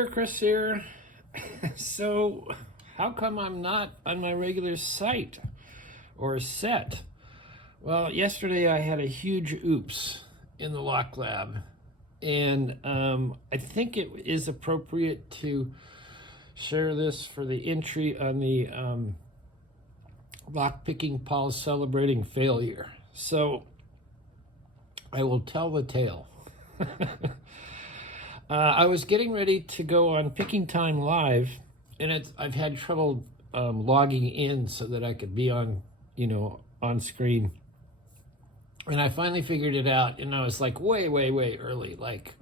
there, Chris here. So, how come I'm not on my regular site or set? Well, yesterday I had a huge oops in the Lock Lab, and I think it is appropriate to share this for the entry on the Lockpicking Pals Celebrating Failure. So, I will tell the tale. I was getting ready to go on Picking Time Live, and I've had trouble logging in so that I could be on, on screen. And I finally figured it out, and I was like way, way, way early, like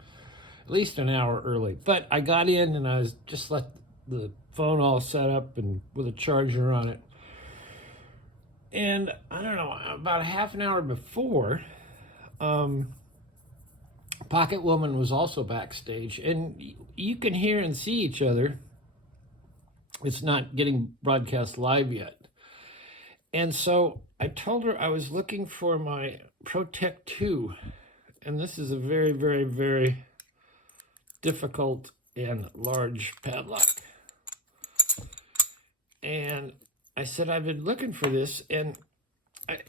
at least an hour early. But I got in, and I was just let the phone all set up and with a charger on it. And I don't know, about a half an hour before, Pocket Woman was also backstage, and you can hear and see each other. It's not getting broadcast live yet. And so I told her I was looking for my Protect 2, and this is a very, very, very difficult and large padlock. And I said, I've been looking for this, and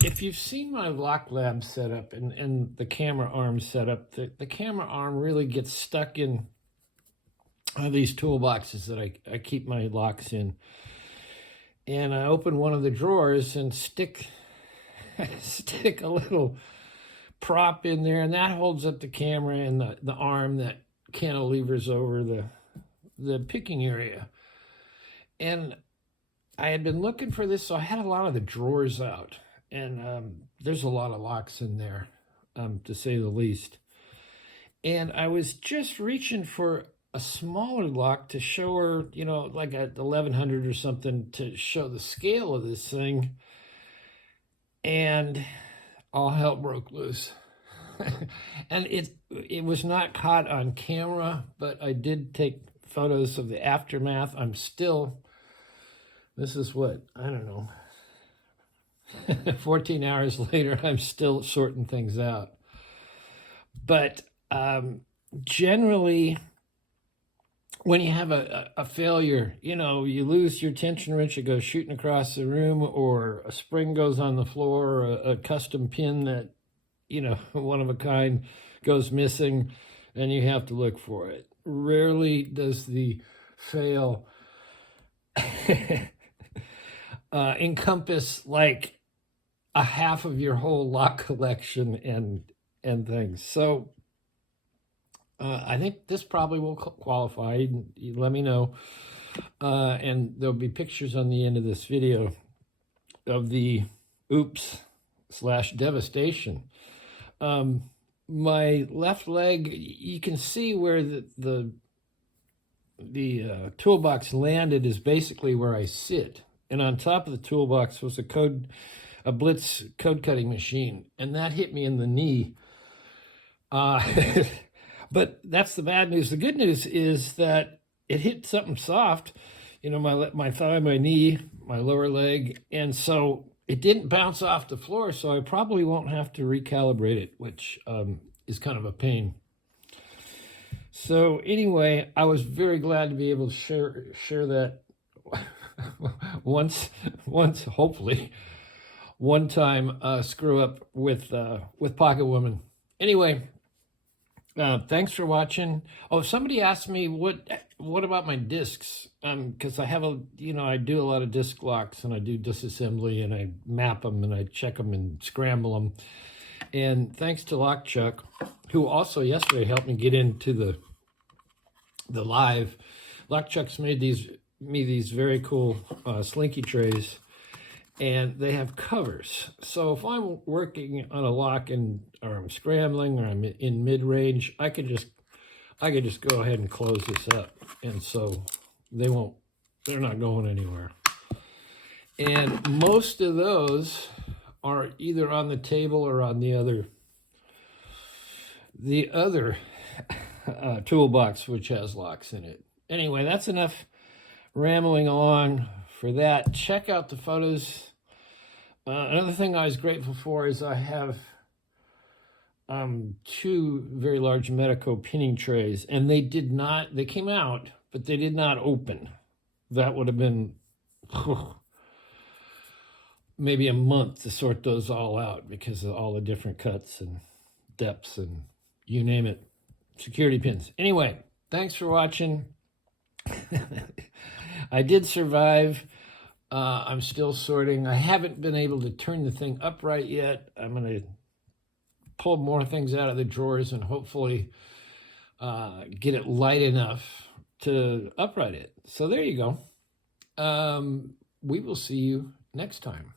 if you've seen my Lock Lab setup and the camera arm setup, the camera arm really gets stuck in these toolboxes that I keep my locks in. And I open one of the drawers and stick a little prop in there, and that holds up the camera and the arm that cantilevers over the picking area. And I had been looking for this, so I had a lot of the drawers out. And there's a lot of locks in there, to say the least. And I was just reaching for a smaller lock to show her, like at 1100 or something, to show the scale of this thing. And all hell broke loose. And it was not caught on camera, but I did take photos of the aftermath. This is what, I don't know, 14 hours later, I'm still sorting things out. But generally, when you have a failure, you lose your tension wrench, it goes shooting across the room, or a spring goes on the floor, or a custom pin that, one of a kind goes missing, and you have to look for it. Rarely does the fail encompass like a half of your whole lock collection and things. So I think this probably will qualify. You let me know. And there'll be pictures on the end of this video of the oops/devastation. My left leg, you can see where the toolbox landed is basically where I sit. And on top of the toolbox was a Blitz code cutting machine, and that hit me in the knee. But that's the bad news. The good news is that it hit something soft, my thigh, my knee, my lower leg, and so it didn't bounce off the floor, so I probably won't have to recalibrate it, which is kind of a pain. So anyway, I was very glad to be able to share that once, hopefully, one time screw up with Pocket Woman. Anyway, thanks for watching. Oh, somebody asked me what about my discs? Because I have I do a lot of disc locks, and I do disassembly, and I map them, and I check them and scramble them. And thanks to LockChuck, who also yesterday helped me get into the live. LockChuck's made me these very cool slinky trays, and they have covers. So if I'm working on a lock or I'm scrambling, or I'm in mid-range, I could just go ahead and close this up, and so they're not going anywhere. And most of those are either on the table or on the other toolbox, which has locks in it. Anyway, that's enough rambling along for that. Check out the photos. Another thing I was grateful for is I have two very large Medeco pinning trays, and they came out but they did not open. That would have been maybe a month to sort those all out because of all the different cuts and depths and you name it, security pins. Anyway, thanks for watching. I did survive. I'm still sorting. I haven't been able to turn the thing upright yet. I'm going to pull more things out of the drawers and hopefully get it light enough to upright it. So there you go. We will see you next time.